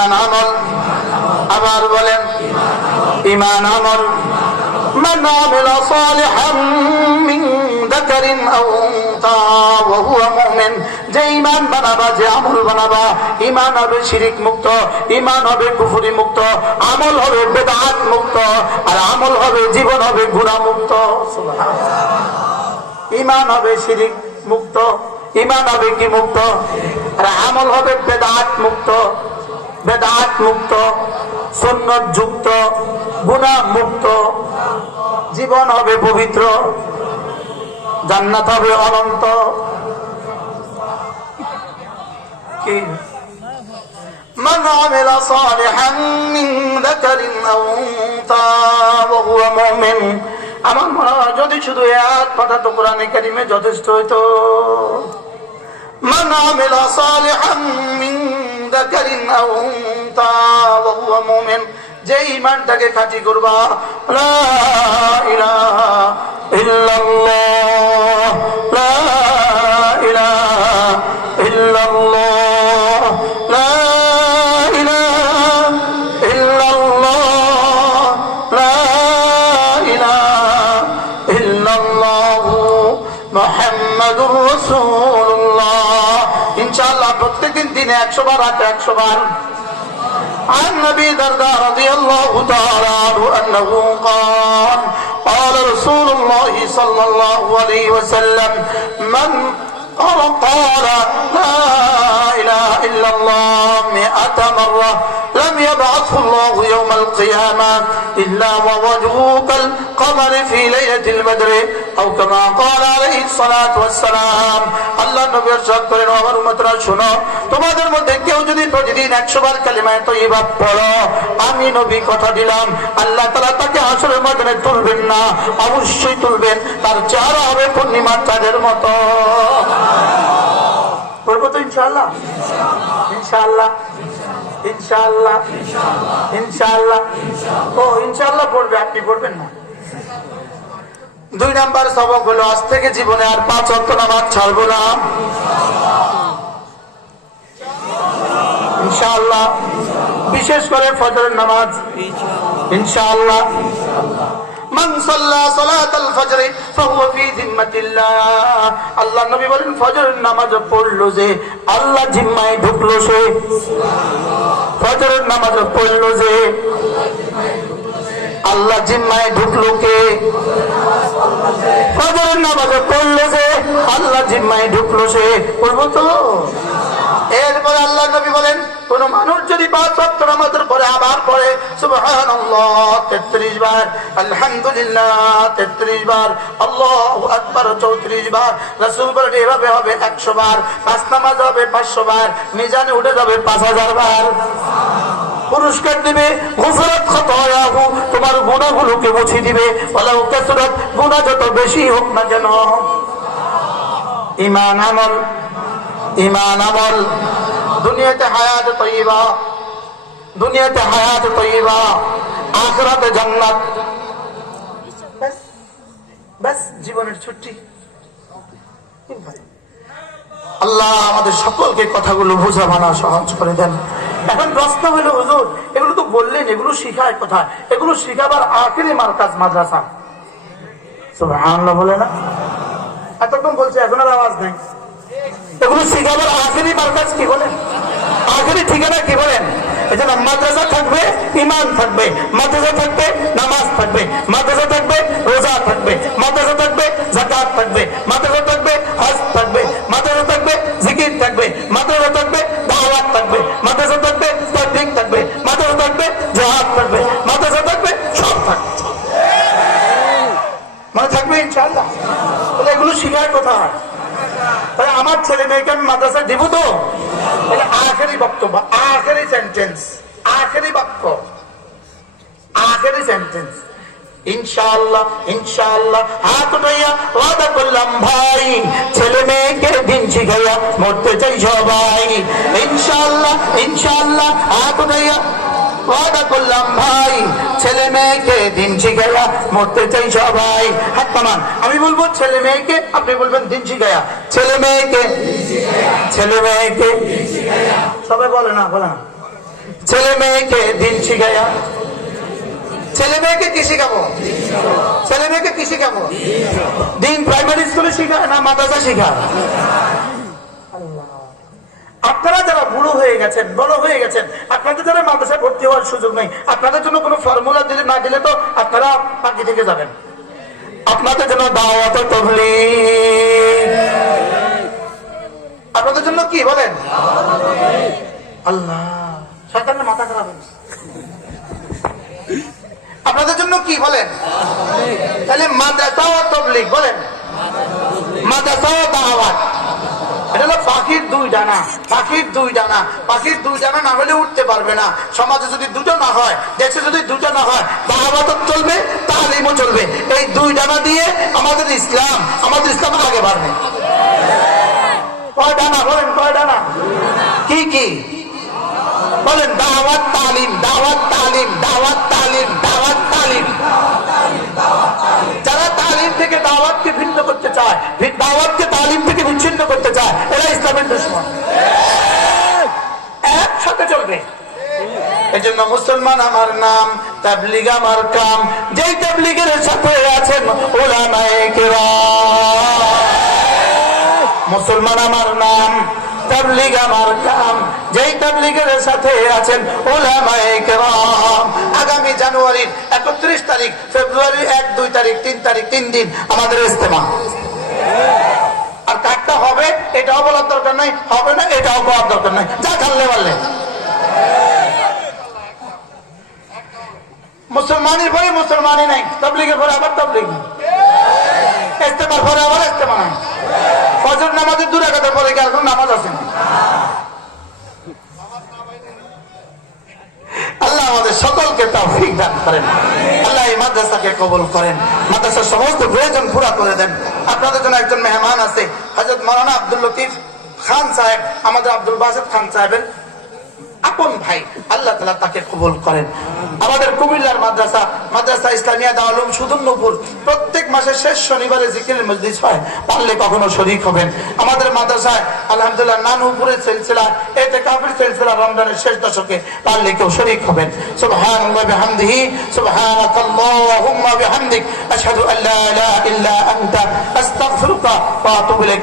ঈমান আমল। আবার বলেন ঈমান আমল। মান আমিলা সালিহাম মিন যাকারিন আও উনসা ওয়া হুয়া মুমিন, যে ঈমান বানাবা, যে আমল বানাবা, ঈমান হবে শিরক মুক্ত, ঈমান হবে কুফরি মুক্ত, আমল হবে বিদআত মুক্ত, আর আমল হবে জীবন হবে গুনাহ মুক্ত। সুবহানাল্লাহ। ঈমান হবে শিরক মুক্ত, ঈমান হবে কি মুক্ত, আর আমল হবে বিদআত মুক্ত, বেদাত মুক্ত, সুন্নত যুক্ত, গুনাহ মুক্ত, জীবন হবে পবিত্র, জান্নাত হবে অনন্ত। কি মান আমিলা সালিহান মিন যাকারিন আও উনসা ওয়া হুয়া মুমিন। আমার মনে হয় যদি শুধু এক কথা তো কোরআনে কারিমে যথেষ্ট হইতো। মান আমিলা সালিহান মিন যাকারিন আও উনসা ওয়া হুয়া মুমিন, যে ঈমানটাকে খাঁটি করবা, লা ইলাহা ইল্লাল্লাহ, লা ইলাহা ইল্লাল্লাহ, লা ইলাহা ইল্লাল্লাহ, লা ইলাহা ইল্লাল্লাহ মুহাম্মাদুর রাসূলুল্লাহ। ইনশাআল্লাহ প্রত্যেকদিন দিনে 100 বার, রাতে 100 বার। عن أبي الدرداء رضي الله تعالى عنه أنه قال قال رسول الله صلى الله عليه وسلم من قال لا إله إلا الله 100 مرة لم يبعثه الله يوم القيامة إلا ووجهه كالقمر في ليلة البدر أو كما قال عليه الصلاة والسلام। আল্লাহ নবী ارشاد করেন, আমার উম্মতরা শুনো, তোমাদের মধ্যে কেউ যদি প্রতিদিন 100 বার কালিমা তয়্যিবা পড়ো, আমি নবী কথা দিলাম আল্লাহ তাআলা তাকে হাসরের ময়দানে তুলবেন না, অবশ্যই তুলবেন, তার চেহারা হবে পূর্ণিমার চাঁদের মতো। পড়বো তো ইনশাআল্লাহ, ইনশাআল্লাহ, ইনশাআল্লাহ, ইনশাআল্লাহ। ও ইনশাআল্লাহ পড়বে, আপনি পড়বেন না। 2 নাম্বার সবক হলো আজ থেকে জীবনে আর 5 ওয়াক্ত নামাজ ছাড়বো না, ইনশাআল্লাহ। বিশেষ করে ফজরের নামাজ, ইনশাআল্লাহ। মান সাল্লা সালাতাল ফজর ফাহুয়া ফি জিম্মাতিল্লাহ। আল্লাহ নবী বলেন, ফজরের নামাজ পড়লো যে আল্লাহ জিম্মায় ঢুকলো সে। ফজরের নামাজ পড়লো যে আল্লাহ জিম্মায় ঢুকলো কে? ফজরের নামাজ পড়লো যে আল্লাহ জিম্মায় ঢুকলো সে। পড়বো তো? এরপর আল্লাহ নবী বলেন, কোন মানুষ যদি 5 ওয়াক্ত নামাজের পরে আবার পড়ে সুবহানাল্লাহ 33 বার, আলহামদুলিল্লাহ 33 বার, আল্লাহু আকবার 34 বার, রাসূল বলেন এভাবে হবে 100 বার, 5 নামাজ হবে 500 বার, মিজানে উঠে যাবে 5000 বার। পুরস্কার দিবে, গুফরাত খাতায়াহু, তোমার গুনাহগুলোকে মুছে দিবে, ওয়ালাউ কাসরাত, গুনাহ যত বেশি হোক না কেন। ঈমান আমল, ঈমান আমল। দুনিয়াতে হায়াত তয়্যিবা, দুনিয়াতে হায়াত তয়্যিবা, আখিরাতে জান্নাত। বাস বাস, জীবনের ছুটি। আল্লাহ আমাদের সকলকে কথাগুলো বোঝা মানা সহজ করে দেন। এখন প্রশ্ন হলো, হুজুর এগুলো তো বললেন, এগুলো শিখায় কোথায়? এগুলো শিখাবার আখেরি মারকাজ মাদ্রাসা। সুবহানাল্লাহ বলে না? এতক্ষণ বলছে, এখন আর আওয়াজ নাই। এগুলো শিখাবার আখেরি মারকাজ কি বলেন? আখেরি ঠিকানা কি বলেন? এজন্য মাদ্রাসা থাকবে, ঈমান থাকবে, মাদ্রাসা থাকবে, নামাজ থাকবে, মাদ্রাসা থাকবে, রোজা থাকবে, মাদ্রাসা থাকবে, যাকাত থাকবে, মাদ্রাসা থাকবে, হজ থাকবে, মাদ্রাসা থাকবে, জিকির থাকবে, মাদ্রাসা থাকবে, দাওয়াত থাকবে, মাদ্রাসা থাকবে, তাবলীগ থাকবে, মাদ্রাসা থাকবে, জিহাদ থাকবে, মাদ্রাসা থাকবে, সব থাকবে। মানে থাকবে ইনশাআল্লাহ। তাহলে এগুলো শিখার কোথায়? তাহলে আমার ছেলে মেয়েকে আমি মাদ্রাসায় দিব তো? আখেরি বক্তব্য, আখেরি সেন্টেন্স, আখেরি বাক্য, আখেরি সেন্টেন্স। ইনশাআল্লাহ, ইনশাআল্লাহ। হাত উঠাইয়া ওয়াদা করলাম ভাই, ছেলে মেয়েকে দিন শিখাইয়া মরতে চাই সবাই। ইনশাআল্লাহ, ইনশাআল্লাহ। হাত উঠাইয়া ওয়াদা করলাম ভাই, ছেলে মেয়েকে দিন শিখাইয়া মরতে চাই সবাই। হাত নামান। আমি বলবো ছেলে মেয়েকে, আপনি বলবেন দিন শিখাইয়া। ছেলে মেয়েকে, ছেলে মেয়েকে, সবাই বলে না, বলে না। ছেলে মেয়েকে দিন শিখাইয়া, ছেলে মেয়েকে কি শিখাবো? ছেলে মেয়েকে কি শিখাবো? দিন প্রাইমারি স্কুলে শিখায় না মাদ্রাসা শিখায়? আপনারা যারা বুড়ো হয়ে গেছেন, বড় হয়ে গেছেন, আপনাদের যারা মাদ্রাসায় ভর্তি হওয়ার সুযোগ নেই, আপনাদের জন্য কোনো ফর্মুলা দিলে না দিলে তো আপনারা বাকি থেকে যাবেন। আপনাদের জন্য দাওয়াত ও তাবলীগ, আপনাদের জন্য কি বলেন? আল্লাহ, সরকারের মাথা খারাপ হয়েছে। আপনাদের জন্য কি বলেন? তাহলে মাদ্রাসা ও তাবলীগ বলেন, মাদ্রাসা ও দাওয়াত। এটা হলো পাখির দুই ডানা, পাখির দুই ডানা, পাখির দুই ডানা না হলে উঠতে পারবে না। সমাজে যদি দুটো না হয়, দেশে যদি দুটো না হয়, দাওয়াতও চলবে, তালিমও চলবে। এই দুই ডানা দিয়ে আমাদের ইসলাম আগে বাড়বে। কয় ডানা বলেন? কয় ডানা? কি কি বলেন? দাওয়াত তালিম, দাওয়াত তালিম, দাওয়াত তালিম, দাওয়াত তালিম। যারা তালিম থেকে দাওয়াতকে ভিন্ন করতে চায়, দাওয়াতকে তালিম থেকে বিচ্ছিন্ন করতে চায়, এরা ইসলামের দুশমন। একসাথে চলবে। এই জন্য মুসলমান আমার নাম, তাবলীগ আমার কাম। যেই তাবলীগের সাথে আছেন উলামায়ে কেরাম। মুসলমান আমার নাম, তাবলীগ আমার কাম। যেই তাবলীগের সাথে আছেন উলামায়ে কেরাম। আগামী জানুয়ারির 31 তারিখ, ফেব্রুয়ারির 1, 2 তারিখ, 3 তারিখ, 3 দিন আমাদের ইজতেমা। আর কাটটা হবে এটাও বলার দরকার নাই, হবে না এটাও বলার দরকার নাই, যা খাললে বললে। মুসলমানের পরে মুসলমানই নাই, তাবলীগের পরে আবার তাবলীগ নাই, ইজতেমার পরে আবার ইজতেমা নাই। ফজর নামাজের 2 রাকাতের পরে কি আর কোনো নামাজ আছে না? আল্লাহ আমাদের সকলকে তৌফিক দান করেন। আল্লাহ এই মাদ্রাসাকে কবুল করেন, মাদ্রাসার সমস্ত প্রয়োজন পুরা করে দেন। আপনাদের জন্য একজন মেহমান আছে, হযরত মাওলানা আব্দুল লতিফ খান সাহেব, আমাদের আব্দুল বাসিত খান সাহেবের আপন ভাই। আল্লাহ তাআলা তাকে কবুল করেন। আমাদের কুমিল্লার মাদ্রাসা ইসলামিয়া দারুল উলুম সুদুন্নপুর প্রত্যেক মাসের শেষ শনিবারে জিকিরের মজলিস হয়, পারলে কখনো শরীক হবেন। আমাদের মাদ্রাসায় আলহামদুলিল্লাহ নানুপুরের সিলসিলা, ইতিকাফের সিলসিলা রমজানের শেষ দশকে, পারলে কেউ শরীক হবেন। সুবহানাল্লাহি বিহামদিহি, সুবহানাকাল্লাহুম্মা বিহামদিক, আশহাদু আল্লা ইলাহা ইল্লা আনতা, আস্তাগফিরুকা ওয়া আতুবু ইলাইক।